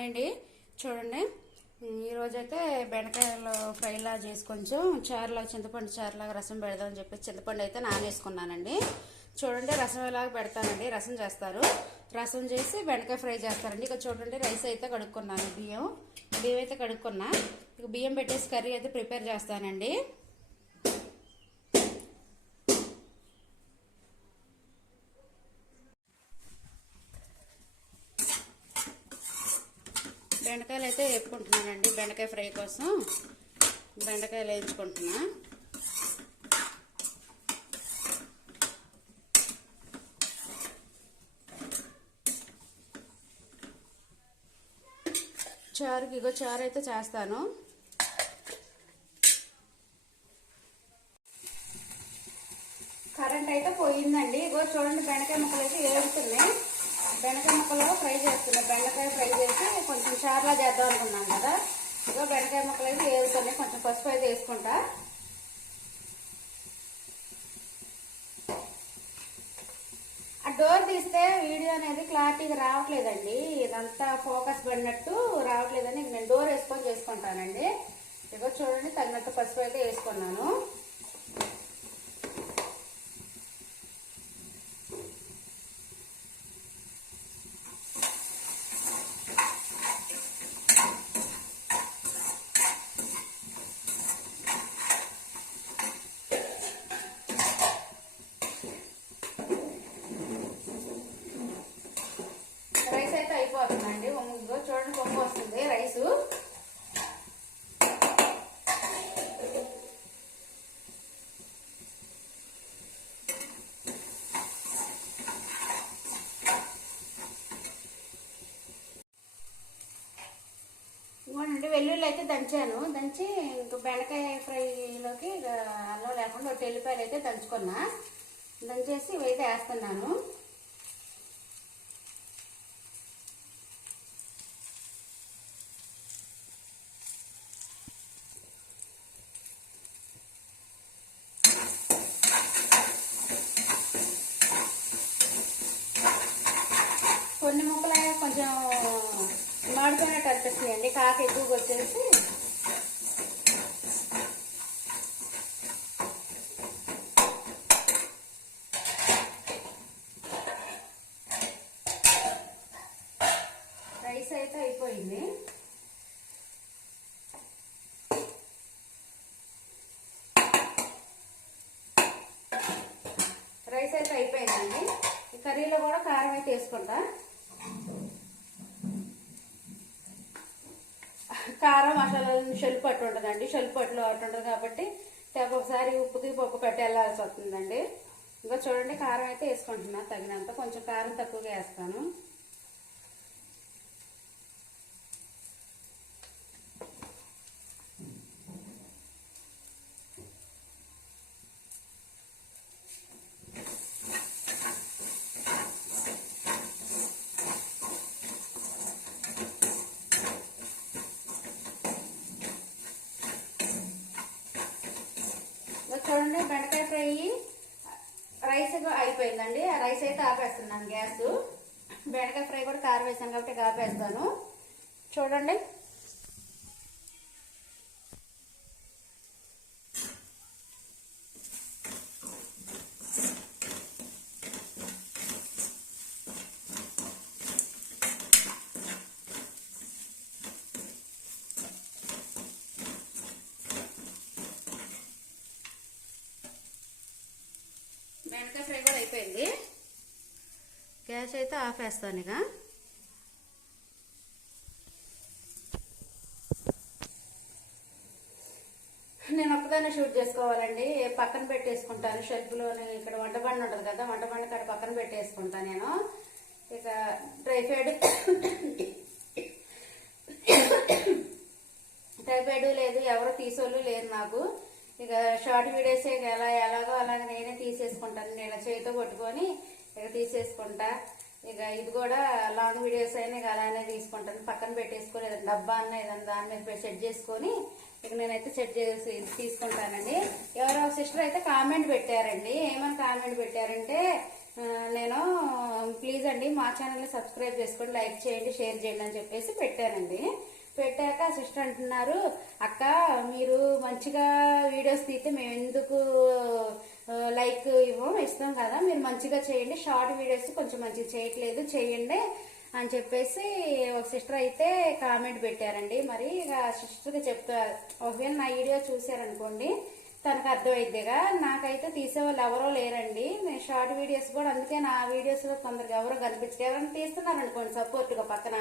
Hi అండి. చూడండి, ఈరోజైతే బెండకాయలు ఫ్రైలా చేసి కొంచెం చారులాగా చింతపండు చారులాగా రసం పెడదామని చెప్పి చింతపండు అయితే నానేసుకున్నానండి. చూడండి, రసం ఎలాగ పెడతానండి, రసం చేస్తారు. రసం చేసి బెండకాయ ఫ్రై చేస్తారండి. ఇక చూడండి, రైస్ అయితే కడుక్కున్నాను, బియ్యం అయితే కడుక్కున్నా. ఇక బియ్యం పెట్టేసి కర్రీ అయితే ప్రిపేర్ చేస్తానండి. బెండకాయలు అయితే వేపుకుంటున్నానండి. బెండకాయ ఫ్రై కోసం బెండకాయలు వేయించుకుంటున్నా. చారు అయితే చేస్తాను. కరెంట్ అయితే పోయిందండి. చూడండి, బెండకాయ ముక్కలు అయితే వేగుతున్నాయి. బెండకాయ ముక్కలు ఫ్రై చేస్తున్నాయి. బెండకాయ ఫ్రై చేసి కొంచెం చారులా చేద్దాం అనుకున్నాం కదా. బెండకాయ ముక్కలు అయితే వేగుతున్నాయి. కొంచెం పసుపు అయితే వేసుకుంటా. ఆ డోర్ తీస్తే వీడియో అనేది క్లారిటీగా రావట్లేదండి. ఇదంతా ఫోకస్ పడినట్టు రావట్లేదని నేను డోర్ వేసుకొని చేసుకుంటానండి. చూడండి, తగినట్టు పసుపు అయితే వేసుకున్నాను. రైస్ అయితే అయిపోతుందండి. చూడండి, పొంగు వస్తుంది రైసు. ఇంకోండి, వెల్లుల్లి అయితే దంచాను. దంచి ఇంక బెండకాయ ఫ్రైలోకి అల్లం లేకుండా ఒక ఎల్లిపాయలు అయితే దంచుకున్నా. దంచేసి ఇవైతే వేస్తున్నాను. కొన్ని ముక్కలు కొంచెం మాడిపోయినట్టు అనిపిస్తున్నాయండి, కాకు ఎక్కువగా వచ్చేసి. రైస్ అయితే అయిపోయింది. రైస్ అయితే అయిపోయిందండి. ఈ కర్రీలో కూడా కారం అయితే వేసుకుంటా. కారం మసాలాలు షెల్పట్టు ఉంటుందండి. షెల్పట్టులో అటు ఉంటుంది కాబట్టి ఒకసారి ఉప్పుకి పప్పు పెట్టి వెళ్ళాల్సి వస్తుందండి. చూడండి, కారం అయితే వేసుకుంటున్నా తగినంత. కొంచెం కారం తక్కువగా వేస్తాను. చూడండి, బెండకాయ ఫ్రై రైస్ అయిపోయిందండి. ఆ రైస్ అయితే ఆపేస్తున్నాను గ్యాస్. బెండకాయ ఫ్రై కూడా కారం వేసాను కాబట్టి ఆపేస్తాను. చూడండి, బెండకాయ ఫ్రై కూడా అయిపోయింది. గ్యాస్ అయితే ఆపేస్తాను. ఇక నేను ఒక్కదాన్ని షూట్ చేసుకోవాలండి. పక్కన పెట్టేసుకుంటాను షెల్ఫ్లోని. ఇక్కడ వంట బండి ఉంటుంది కదా, వంట బండి కాడ పక్కన పెట్టేసుకుంటాను నేను. ఇక టైఫాయిడ్ లేదు, ఎవరు తీసోళ్ళు లేరు నాకు. ఇక షార్ట్ వీడియోస్ ఎలాగో అలాగ నేనే తీసేసుకుంటాను. నేను చేతితో కొట్టుకొని ఇక తీసేసుకుంటా. ఇక ఇది కూడా లాంగ్ వీడియోస్ అయినా ఇక అలానే తీసుకుంటాను. పక్కన పెట్టేసుకొని ఏదైనా డబ్బా అన్న ఏదైనా దాని మీద సెట్ చేసుకొని ఇక నేనైతే సెట్ చేసి తీసుకుంటానండి. ఎవరో సిస్టర్ అయితే కామెంట్ పెట్టారండి. ఏమని కామెంట్ పెట్టారంటే, నేను ప్లీజ్ అండి మా ఛానల్ని సబ్స్క్రైబ్ చేసుకోండి, లైక్ చేయండి, షేర్ చేయండి అని చెప్పేసి పెట్టానండి. పెట్టాక సిస్టర్ అంటున్నారు, అక్క మీరు మంచిగా వీడియోస్ తీస్తే మేము ఎందుకు లైక్ ఇస్తాం కదా, మీరు మంచిగా చేయండి, షార్ట్ వీడియోస్ కొంచెం మంచిగా చేయట్లేదు, చేయండి అని చెప్పేసి ఒక సిస్టర్ అయితే కామెంట్ పెట్టారండి. మరి ఇక సిస్టర్కి చెప్తా, ఒకవేళ నా వీడియో చూసారనుకోండి తనకు అర్థమైద్దిగా. నాకైతే తీసేవాళ్ళు ఎవరో లేరండి, నేను షార్ట్ వీడియోస్ కూడా, అందుకే నా వీడియోస్ లో తొందరగా ఎవరో కనిపించదు. ఎవరైనా తీస్తున్నారు అనుకోండి సపోర్ట్గా పక్కన,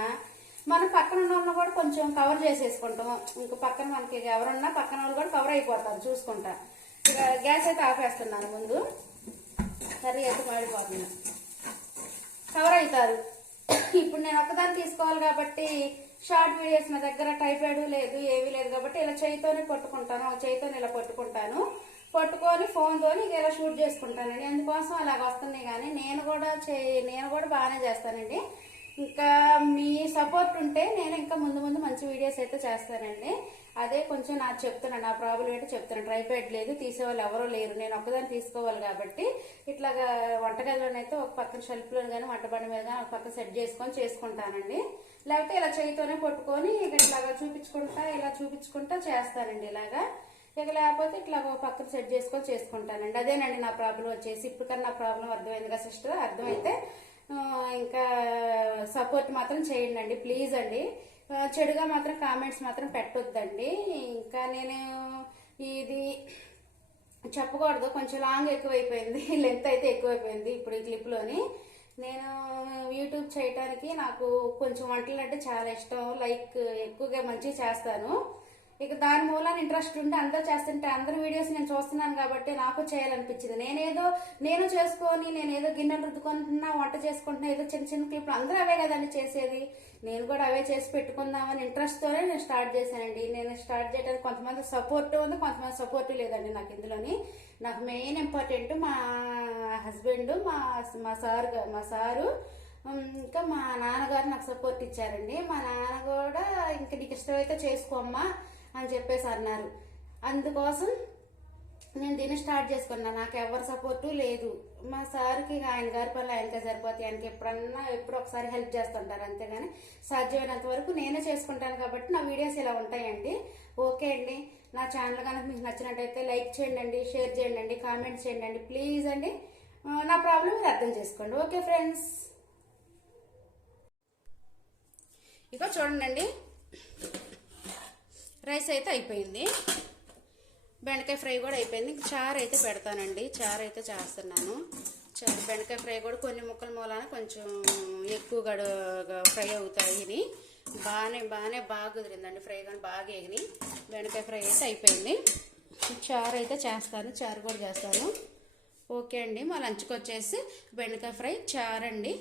మనం పక్కన ఉన్న వాళ్ళని కూడా కొంచెం కవర్ చేసేసుకుంటాం. ఇంక పక్కన మనకి ఎవరన్నా పక్కన వాళ్ళు కూడా కవర్ అయిపోతారు చూసుకుంటా. ఇక గ్యాస్ అయితే ఆపేస్తున్నాను, ముందు కర్రీ అయితే మాడిపోతుంది, కవర్ అవుతారు. ఇప్పుడు నేను ఒక్కదాన్ని తీసుకోవాలి కాబట్టి షార్ట్ వీడియోస్ నా దగ్గర టైపాడ్ లేదు, ఏమీ లేదు కాబట్టి ఇలా చేయితోనే పట్టుకుంటాను, ఒక చేయితోనే ఇలా పట్టుకుంటాను, పట్టుకొని ఫోన్తోని ఇక ఇలా షూట్ చేసుకుంటానండి. అందుకోసం అలాగ వస్తున్నాయి. కానీ నేను కూడా బాగానే చేస్తానండి. ఇంకా మీ సపోర్ట్ ఉంటే నేను ఇంకా ముందు ముందు మంచి వీడియోస్ అయితే చేస్తానండి. అదే కొంచెం నాకు చెప్తున్నాను, నా ప్రాబ్లం ఏంటో చెప్తున్నాను. ట్రైపాడ్ లేదు, తీసేవాళ్ళు ఎవరో లేరు, నేను ఒక్కదాన్ని తీసుకోవాలి కాబట్టి ఇట్లాగా వంటగదిలోనైతే ఒక పక్కన షెల్ఫ్లో కానీ వంటబండి మీద కానీ ఒక పక్కన సెట్ చేసుకుంటానండి. లేకపోతే ఇలా చేయితోనే పట్టుకొని ఇక ఇట్లాగా ఇలా చూపించుకుంటా చేస్తానండి. ఇలాగా ఇక లేకపోతే ఇట్లా ఒక పక్కన సెట్ చేసుకుంటానండి. అదేనండి నా ప్రాబ్లం వచ్చేసి. ఇప్పటికన్నా నా ప్రాబ్లం అర్థమైంది కదా సిస్టర్? అర్థమైతే ఇంకా సపోర్ట్ మాత్రం చేయండి అండి, ప్లీజ్ అండి. చెడుగా మాత్రం కామెంట్స్ మాత్రం పెట్టొద్దండి. ఇంకా నేను ఇది చెప్పకూడదు, కొంచెం లాంగ్ ఎక్కువైపోయింది, లెంత్ అయితే ఎక్కువైపోయింది ఇప్పుడు ఈ క్లిప్లోని. నేను యూట్యూబ్ చేయడానికి నాకు కొంచెం వంటలు అంటే చాలా ఇష్టం, లైక్ ఎక్కువగా మంచిగా చేస్తాను. ఇక దాని మూలాన ఇంట్రెస్ట్ ఉండి అందరూ చేస్తుంటే అందరి వీడియోస్ నేను చూస్తున్నాను కాబట్టి నాకు చేయాలనిపించింది. నేను చేసుకొని నేనేదో గిన్నెలు రుద్దుకుంటున్నా, వంట చేసుకుంటున్నా, ఏదో చిన్న చిన్న క్లిప్లు అందరూ అవే కదండి చేసేది, నేను కూడా అవే చేసి పెట్టుకుందామని ఇంట్రెస్ట్తోనే నేను స్టార్ట్ చేశానండి. నేను స్టార్ట్ చేయడానికి కొంతమంది సపోర్ట్ ఉంది, కొంతమంది సపోర్ట్ లేదండి నాకు ఇందులోని. నాకు మెయిన్ ఇంపార్టెంట్ మా హస్బెండ్, మా సారు ఇంకా మా నాన్నగారు నాకు సపోర్ట్ ఇచ్చారండి. మా నాన్న కూడా ఇంక నీకు ఇష్టమైతే చేసుకోమ్మా అని చెప్పేసి అన్నారు. అందుకోసం నేను దీన్ని స్టార్ట్ చేసుకున్నా. నాకు ఎవరి సపోర్టు లేదు. మా సార్కి ఆయన గారి పనులు ఆయనకే సరిపోతాయి, ఆయనకి ఎప్పుడో ఒకసారి హెల్ప్ చేస్తుంటారు, అంతేగాని సాధ్యమైనంత వరకు నేనే చేసుకుంటాను కాబట్టి నా వీడియోస్ ఇలా ఉంటాయండి. ఓకే అండి, నా ఛానల్ కనుక మీకు నచ్చినట్టయితే లైక్ చేయండి, షేర్ చేయండి, కామెంట్ చేయండి ప్లీజ్ అండి. నా ప్రాబ్లం మీరు అర్థం చేసుకోండి. ఓకే ఫ్రెండ్స్, ఇక చూడండి, రైస్ అయితే అయిపోయింది, బెండకాయ ఫ్రై కూడా అయిపోయింది. చారు అయితే పెడతానండి, చారు అయితే చేస్తున్నాను. బెండకాయ ఫ్రై కూడా కొన్ని ముక్కల మూలాన కొంచెం ఎక్కువగా ఫ్రై అవుతాయి. బాగా కుదిరిందండి ఫ్రై, కానీ బాగా ఎగిని బెండకాయ ఫ్రై అయితే అయిపోయింది. చారు అయితే చేస్తాను, చారు కూడా చేస్తాను. ఓకే అండి, మా లంచ్కి వచ్చేసి బెండకాయ ఫ్రై, చారు అండి.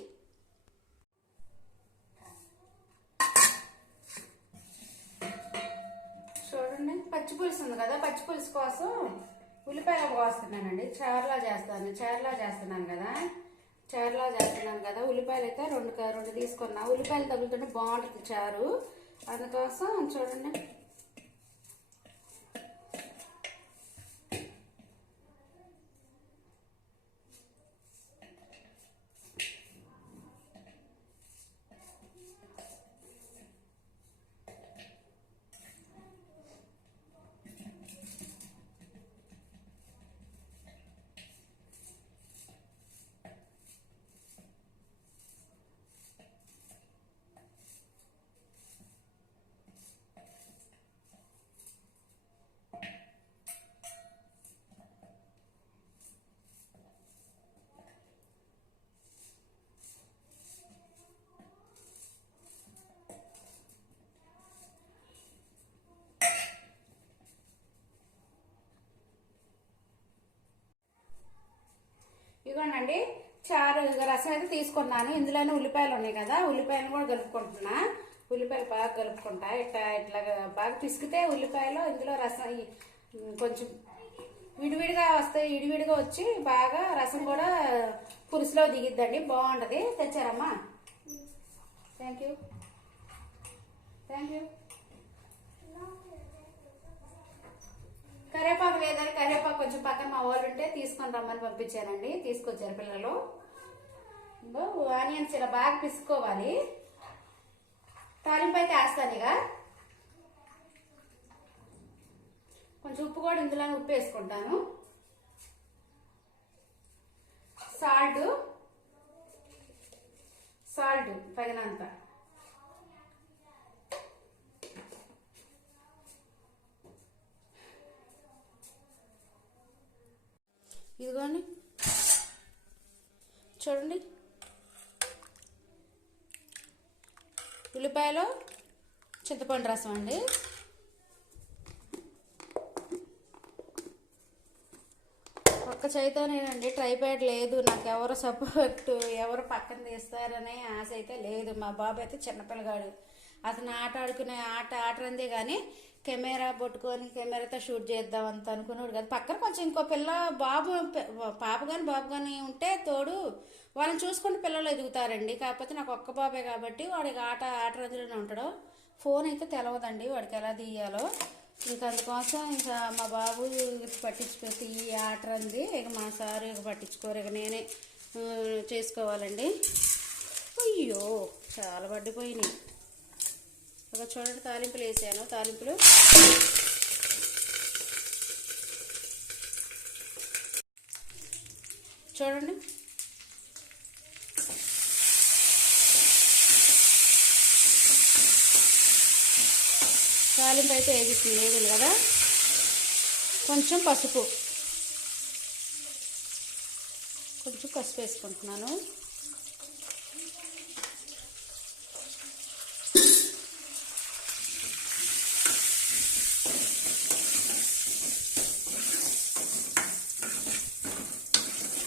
చూడండి, పచ్చి పులుసు ఉంది కదా, పచ్చి పులుసు కోసం ఉల్లిపాయలు కోస్తున్నానండి. చారులా చేస్తున్నాను కదా, ఉల్లిపాయలు అయితే రెండు తీసుకున్నా. ఉల్లిపాయలు తగులుతుంటే బాగుంటుంది చారు, అందుకోసం చూడండి. ఇదిగోండి చారు, రసం అయితే తీసుకున్నాను. ఇందులోనే ఉల్లిపాయలు ఉన్నాయి కదా, ఉల్లిపాయలు కూడా కలుపుకుంటున్నా. ఉల్లిపాయలు బాగా కలుపుకుంటా, ఇట్లా బాగా పిసికితే ఉల్లిపాయలు ఇందులో రసం కొంచెం విడివిడిగా వస్తాయి. విడివిడిగా వచ్చి బాగా రసం కూడా పులుసులో దిగిద్దండి, బాగుంటది. తెచ్చారమ్మా? Thank you. కరివేపాకు లేదని కరివేపాకు కొంచెం పక్కన మా వాళ్ళు ఉంటే తీసుకొని రమ్మని పంపించానండి, తీసుకొచ్చారు పిల్లలు. ఇంకో ఆనియన్స్ ఇలా బాగా పిసుకోవాలి. తాలింపు అయితే వేస్తాను. ఇక కొంచెం ఉప్పు కూడా ఇందులోనే ఉప్పు వేసుకుంటాను. సాల్ట్ తగినంత. ఇదిగోండి చూడండి, ఉల్లిపాయలు చింతపండు రసం అండి. ఒక్క చేయితోనేనండి, ట్రైపాడ్ లేదు నాకు, ఎవరు సపోర్ట్ ఎవరు పక్కన తీస్తారనే ఆశ అయితే లేదు. మా బాబు అయితే చిన్నపిల్లగాడు, అతను ఆడుకునే ఆటరందే కానీ కెమెరా పట్టుకొని కెమెరాతో షూట్ చేద్దాం అంత అనుకున్నాడు కదా. పక్కన కొంచెం ఇంకో పిల్ల పాప కానీ ఉంటే తోడు వాళ్ళని చూసుకుంటే పిల్లలు ఎదుగుతారండి. కాకపోతే నాకు ఒక్క బాబే కాబట్టి వాడికి ఆటరందులోనే ఉంటాడు. ఫోన్ అయితే తెలవదండి వాడికి ఎలా తీయాలో. ఇంకా అందుకోసం ఇంకా మా బాబు పట్టించుకోతే ఈ ఆటరంది, ఇక మా సారు ఇక పట్టించుకోరు, ఇక నేనే చేసుకోవాలండి. అయ్యో చాలా పడిపోయినాయి. ఇక చూడండి, తాలింపులు వేసాను. తాలింపులు చూడండి, తాలింపు అయితే వేగింది కదా. కొంచెం పసుపు వేసుకుంటున్నాను.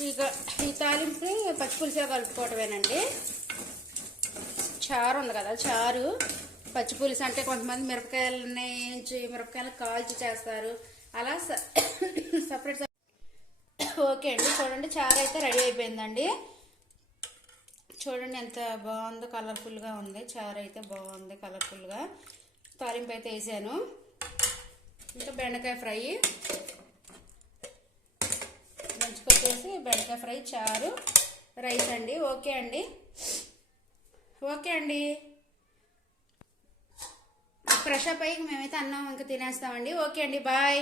ఇక ఈ తాలింపు పచ్చిపులుసుగా కలుపుకోవటమేనండి. చారు ఉంది కదా, చారు పచ్చిపులుసు అంటే కొంతమంది మిరపకాయలు కాల్చి చేస్తారు, అలా సపరేట్. ఓకే అండి, చూడండి చారు అయితే రెడీ అయిపోయిందండి. చూడండి ఎంత బాగుందో, కలర్ఫుల్గా ఉంది. చారు అయితే బాగుంది కలర్ఫుల్గా. తాలింపు అయితే వేసాను. ఇంకా బెండకాయ ఫ్రై దంచుకొచ్చేసి బెండకాయ ఫ్రై, చారు, రైస్ అండి. ఓకే అండి, ఫ్రెష్ అప్ అయ్యి మేమైతే అన్నం ఇంకా తినేస్తామండి. ఓకే అండి, బాయ్.